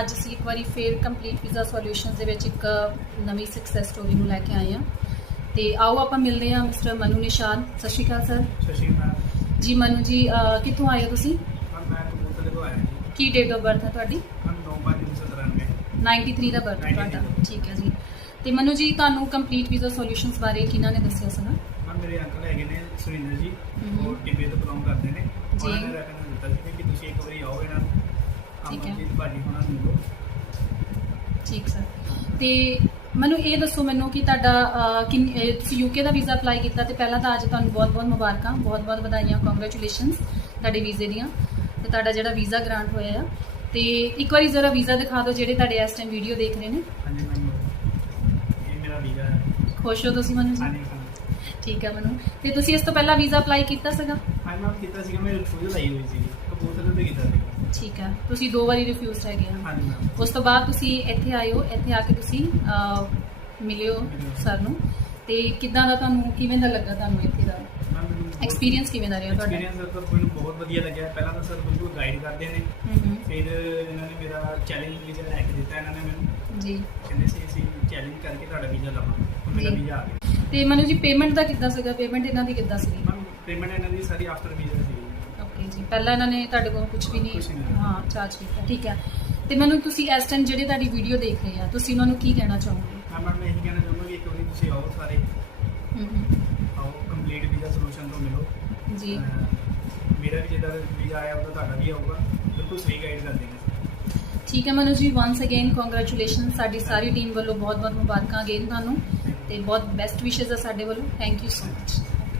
ਅੱਜ ਅਸੀਂ ਇੱਕ ਵਾਰੀ ਫੇਰ ਕੰਪਲੀਟ ਵੀਜ਼ਾ ਸੋਲੂਸ਼ਨਸ ਦੇ ਵਿੱਚ ਇੱਕ ਨਵੀਂ ਸਕਸੈਸ ਸਟੋਰੀ ਨੂੰ ਲੈ ਕੇ ਆਏ ਹਾਂ। ਤੇ ਆਓ ਆਪਾਂ ਮਿਲਦੇ ਹਾਂ ਮਿਸਟਰ ਮਨੂ ਨਿਸ਼ਾਨ। ਸਤਿ ਸ਼੍ਰੀ ਅਕਾਲ ਸਰ ਸਤਿ ਸ਼੍ਰੀ ਅਕਾਲ। ਜੀ ਮਨੂ ਜੀ ਅਹ, ਕਿੱਥੋਂ ਆਏ ਹੋ ਤੁਸੀਂ? ਮੈਮ ਮੈਂ ਕਪੂਰਥਲੇ ਤੋਂ ਆਇਆ ਜੀ। ਕੀ ਡੇਟ ਆਫ ਬਰਥ ਹੈ ਤੁਹਾਡੀ? ਮੈਮ 9593 93 ਦਾ ਬਰਥ ਹੈ 93 ਤੁਹਾਡਾ। ਦਾ। ਠੀਕ ਹੈ ਜੀ। ਤੇ ਮਨੂ ਜੀ ਤੁਹਾਨੂੰ ਕੰਪਲੀਟ ਵੀਜ਼ਾ ਸੋਲੂਸ਼ਨਸ ਬਾਰੇ ਕਿਹਨਾਂ ਨੇ ਦੱਸਿਆ ਸੀਗਾ? ਮੇਰੇ ਅੰਕਲ ਹੈਗੇ ਨੇ ਸੁਰਿੰਦਰ ਜੀ। ਉਹ ਟਿੱਬੇ ਤੋਂ ਬਿਲੋਂਗ ਕਰਦੇ ਨੇ। ਜੀ। ਉਹਨਾਂ ਨੇ ਰეკਮੈਂਡ ਦਿੱਤਾ ਸੀ ਕਿ ਤੁਸੀਂ ਇੱਕ ਵਾਰੀ ਆਓ ਇਹਨਾਂ ਨੂੰ। ਭਾਜੀ ਹੋਣਾ ਨੂੰ ਮਿਲੋ ਠੀਕ ਸਰ। ਤੇ ਮੈਨੂੰ ਇਹ ਦੱਸੋ ਮੈਨੂੰ ਕਿ ਤੁਹਾਡਾ ਤੁਸੀਂ ਯੂਕੇ ਦਾ ਵੀਜ਼ਾ ਅਪਲਾਈ ਕੀਤਾ ਤੇ ਪਹਿਲਾਂ ਤਾਂ ਅੱਜ ਤੁਹਾਨੂੰ ਬਹੁਤ-ਬਹੁਤ ਮੁਬਾਰਕਾਂ ਬਹੁਤ-ਬਹੁਤ ਵਧਾਈਆਂ ਕੰਗ੍ਰੈਚੁਲੇਸ਼ਨਸ ਤੁਹਾਡੇ ਵੀਜ਼ੇ ਦੀਆਂ ਤੇ ਤੁਹਾਡਾ ਜਿਹੜਾ ਵੀਜ਼ਾ ਗ੍ਰਾਂਟ ਹੋਇਆ ਆ। ਤੇ ਇੱਕ ਵਾਰੀ ਜ਼ਰਾ ਵੀਜ਼ਾ ਦਿਖਾ ਦਿਓ ਜਿਹੜੇ ਤੁਹਾਡੇ ਇਸ ਟਾਈਮ ਵੀਡੀਓ ਦੇਖ ਰਹੇ ਨੇ। ਹਾਂਜੀ ਮੈਮ ਇਹ ਮੇਰਾ ਵੀਜ਼ਾ ਹੈ। ਖੁਸ਼ ਹੋ ਤੁਸੀਂ ਮੈਨੂੰ ਜੀ? ਠੀਕ ਹੈ ਮੈਨੂੰ। ਤੇ ਤੁਸੀਂ ਇਸ ਤੋਂ ਪਹਿਲਾਂ ਵੀਜ਼ਾ ਅਪਲਾਈ ਕੀਤਾ ਸੀਗਾ? ਹਾਂਜੀ ਮੈਮ ਕੀਤਾ ਸੀਗਾ ਮੈਂ ਰਿਫਿਊਜ਼ਲ ਆਈ ਹੋਈ ਸੀ ਕੀਤਾ ਸੀ। ਠੀਕ ਹੈ। ਤੁਸੀਂ ਦੋ ਵਾਰੀ ਆ ਹਾਂਜੀ ਮੈਮ ਉਸ ਤੋਂ ਬਾਅਦ ਤੁਸੀਂ ਇੱਥੇ ਆਏ ਹੋ। ਇੱਥੇ ਆ ਕੇ ਤੁਸੀਂ ਅਹ, ਮਿਲਿਓ ਸਰ ਨੂੰ। ਤੇ ਕਿੱਦਾਂ ਦਾ ਤੁਹਾਨੂੰ ਕਿਵੇਂ ਦਾ ਲੱਗਾ ਤੁਹਾਨੂੰ ਇੱਥੇ ਦਾ? ਐਕਸਪੀਰੀਅੰਸ ਕਿਵੇਂ ਦਾ ਰਿਹਾ ਤੁਹਾਡਾ? ਐਕਸਪੀਰੀਅੰਸ ਤਾਂ ਮੈਨੂੰ ਬਹੁਤ ਵਧੀਆ ਲੱਗਿਆ। ਪਹਿਲਾਂ ਤਾਂ ਸਰ ਬਿਲਕੁਲ ਗਾਈਡ ਕਰਦੇ ਨੇ। ਫਿਰ ਇਹਨਾਂ ਨੇ ਮੇਰਾ ਚੈਲੰਜ ਵੀਜ਼ਾ ਲੈ ਕੇ ਦਿੱਤਾ ਇਹਨਾਂ ਨੇ ਮੈਨੂੰ। ਜੀ। ਕਹਿੰਦੇ ਸੀ ਅਸੀਂ ਚੈਲੰਜ ਕਰਕੇ ਤੁਹਾਡਾ ਵੀਜ਼ਾ ਲਵਾਂਗੇ। ਹੁਣ ਮੇਰਾ ਜੀ। ਵੀਜ਼ਾ ਆ ਗਿਆ। ਤੇ ਮਨੂ ਜੀ ਪੇਮੈਂਟ ਦਾ ਕਿੱਦਾਂ ਸੀਗਾ? ਪੇਮੈਂਟ ਇਹਨਾਂ ਦੀ ਕਿੱਦਾਂ ਸੀਗੀ? ਮੈਮ ਪੇਮੈਂਟ ਇਹਨਾਂ ਦੀ ਸਾਰੀ ਆਫਟਰ ਵੀਜ਼ਾ ਓਕੇ ਜੀ। ਪਹਿਲਾਂ ਇਹਨਾਂ ਨੇ ਤੁਹਾਡੇ ਕੋਲ ਕੁਝ ਵੀ ਨਹੀਂ ਕੁਛ ਨਹੀਂ। ਹਾਂ ਚਾਰਜ ਕੀਤਾ। ਠੀਕ ਹੈ। ਤੇ ਮੈਨੂੰ ਤੁਸੀਂ ਇਸ ਟਾਈਮ ਜਿਹੜੇ ਤੁਹਾਡੀ ਵੀਡੀਓ ਦੇਖ ਰਹੇ ਆ ਤੁਸੀਂ ਉਹਨਾਂ ਨੂੰ ਕੀ ਕਹਿਣਾ ਚਾਹੋਗੇ? ਮੈਂ ਮੈਮ ਇਹੀ ਕਹਿਣਾ ਚਾਹੁੰਦਾ ਕਿ ਇੱਕ ਵਾਰੀ ਤੁਸੀਂ ਆਓ ਸਾਰੇ। ਹੂੰ ਹੂੰ ਆਓ ਕੰਪਲੀਟ ਵੀਜ਼ਾ ਸੋਲੂਸ਼ਨ ਤੋਂ ਮਿਲੋ। ਜੀ। ਅਹ ਮੇਰਾ ਵੀ ਜਿੱਦਾਂ ਵੀਜ਼ਾ ਆਇਆ ਉਹਦਾ ਤੁਹਾਡਾ ਵੀ ਆਊਗਾ। ਬਿਲਕੁਲ ਸਹੀ ਗਾਈਡ ਕਰ ਦੇਣਗੇ ਠੀਕ ਹੈ ਮਨੂ ਜੀ ਵਾਂਸ ਅਗੇਨ ਕੰਗ੍ਰੈਚੁਲੇਸ਼ਨ ਸਾਡੀ ਸਾਰੀ ਟੀਮ ਵੱਲੋਂ ਬਹੁਤ ਬਹੁਤ ਮੁਬਾਰਕਾਂ ਅਗੇਨ ਤੁਹਾਨੂੰ। ਤੇ ਬਹੁਤ ਬੈਸਟ ਵਿਸ਼ੇਸ ਆ ਸਾਡੇ ਵੱਲੋਂ। Thank you so much